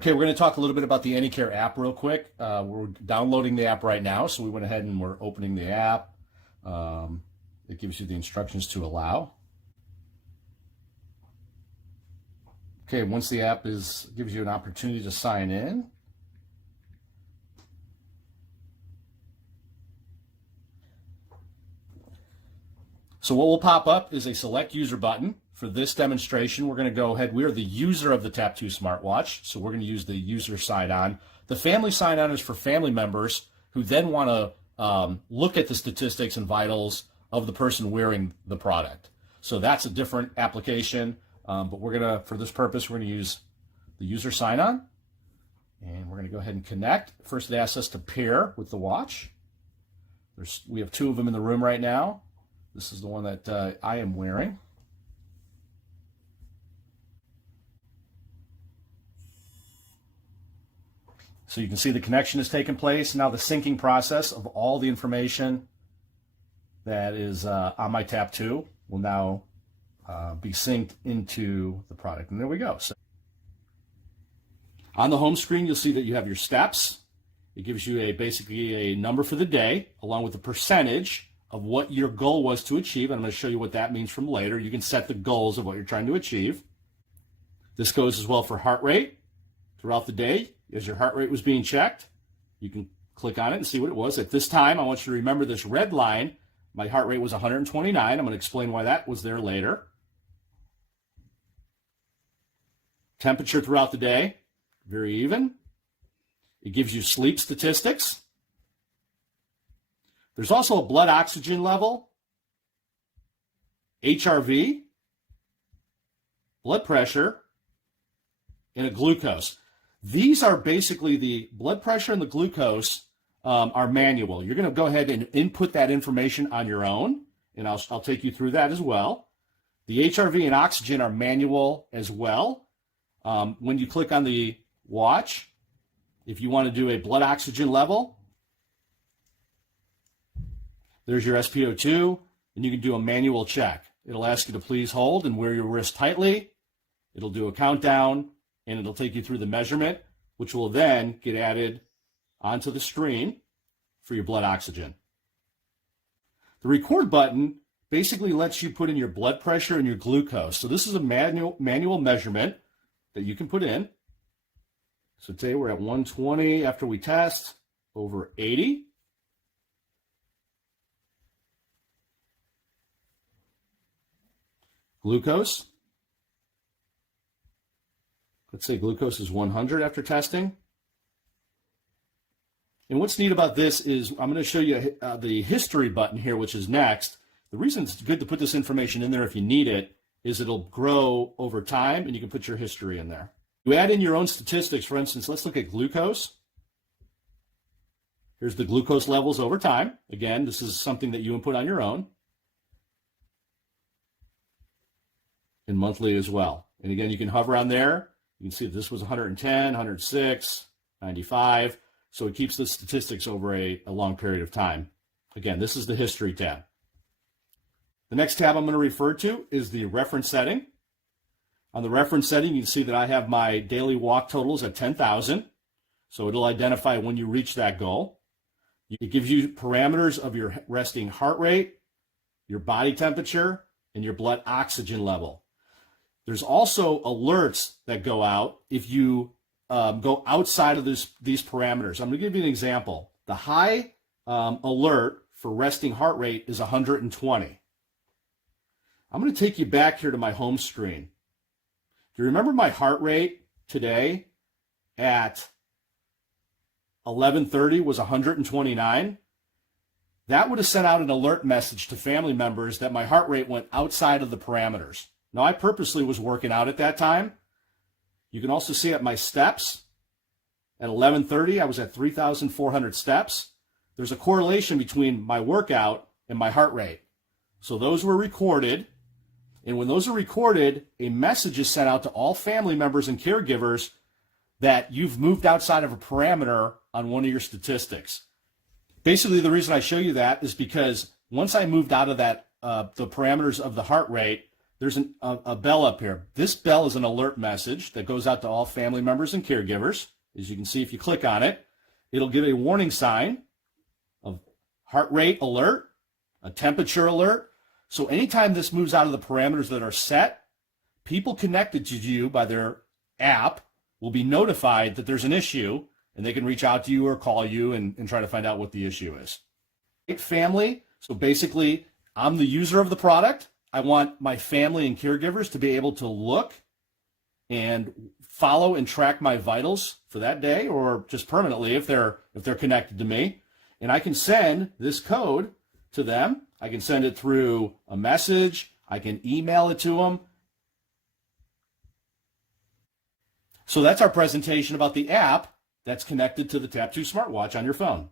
Okay, we're going to talk a little bit about the AnyCARE app real quick. We're downloading the app right now, so we went ahead and we're opening the app. It gives you the instructions to allow. Okay, once the app gives you an opportunity to sign in. So what will pop up is a select user button. For this demonstration, we're going to go ahead. We are the user of the TAP2 smartwatch, so we're going to use the user sign-on. The family sign-on is for family members who then want to look at the statistics and vitals of the person wearing the product. So that's a different application, but we're going to, for this purpose, we're going to use the user sign-on, and we're going to go ahead and connect. First, it asks us to pair with the watch. We have two of them in the room right now. This is the one that I am wearing. So you can see the connection has taken place. Now the syncing process of all the information that is on my TAP2 will now be synced into the product. And there we go. So on the home screen, you'll see that you have your steps. It gives you basically a number for the day, along with the percentage of what your goal was to achieve. And I'm going to show you what that means from later. You can set the goals of what you're trying to achieve. This goes as well for heart rate throughout the day. As your heart rate was being checked, you can click on it and see what it was. At this time, I want you to remember this red line. My heart rate was 129. I'm going to explain why that was there later. Temperature throughout the day, very even. It gives you sleep statistics. There's also a blood oxygen level, HRV, blood pressure, and a glucose. These are basically the blood pressure and the glucose are manual. You're going to go ahead and input that information on your own, and I'll take you through that as well. The HRV and oxygen are manual as well. When you click on the watch, if you want to do a blood oxygen level, there's your SpO2, and you can do a manual check. It'll ask you to please hold and wear your wrist tightly. It'll do a countdown, and it'll take you through the measurement, which will then get added onto the screen for your blood oxygen. The record button basically lets you put in your blood pressure and your glucose. So this is a manual measurement that you can put in. So today we're at 120 after we test, over 80. Glucose. Let's say glucose is 100 after testing. And what's neat about this is I'm going to show you the history button here, which is next. The reason it's good to put this information in there if you need it is it'll grow over time, and you can put your history in there. You add in your own statistics. For instance, let's look at glucose. Here's the glucose levels over time. Again, this is something that you input on your own. And monthly as well. And again, you can hover on there. You can see that this was 110, 106, 95. So it keeps the statistics over a long period of time. Again, this is the history tab. The next tab I'm going to refer to is the reference setting. On the reference setting, you can see that I have my daily walk totals at 10,000. So it'll identify when you reach that goal. It gives you parameters of your resting heart rate, your body temperature, and your blood oxygen level. There's also alerts that go out if you go outside of these parameters. I'm going to give you an example. The high alert for resting heart rate is 120. I'm going to take you back here to my home screen. Do you remember my heart rate today at 11:30 was 129? That would have sent out an alert message to family members that my heart rate went outside of the parameters. Now, I purposely was working out at that time. You can also see at my steps. At 11:30, I was at 3,400 steps. There's a correlation between my workout and my heart rate. So those were recorded. And when those are recorded, a message is sent out to all family members and caregivers that you've moved outside of a parameter on one of your statistics. Basically, the reason I show you that is because once I moved out of that, the parameters of the heart rate, there's a bell up here. This bell is an alert message that goes out to all family members and caregivers. As you can see, if you click on it, it'll give a warning sign of heart rate alert, a temperature alert. So anytime this moves out of the parameters that are set, people connected to you by their app will be notified that there's an issue, and they can reach out to you or call you and try to find out what the issue is. Family, so basically, I'm the user of the product. I want my family and caregivers to be able to look and follow and track my vitals for that day or just permanently if they're connected to me. And I can send this code to them. I can send it through a message. I can email it to them. So that's our presentation about the app that's connected to the TAP2 smartwatch on your phone.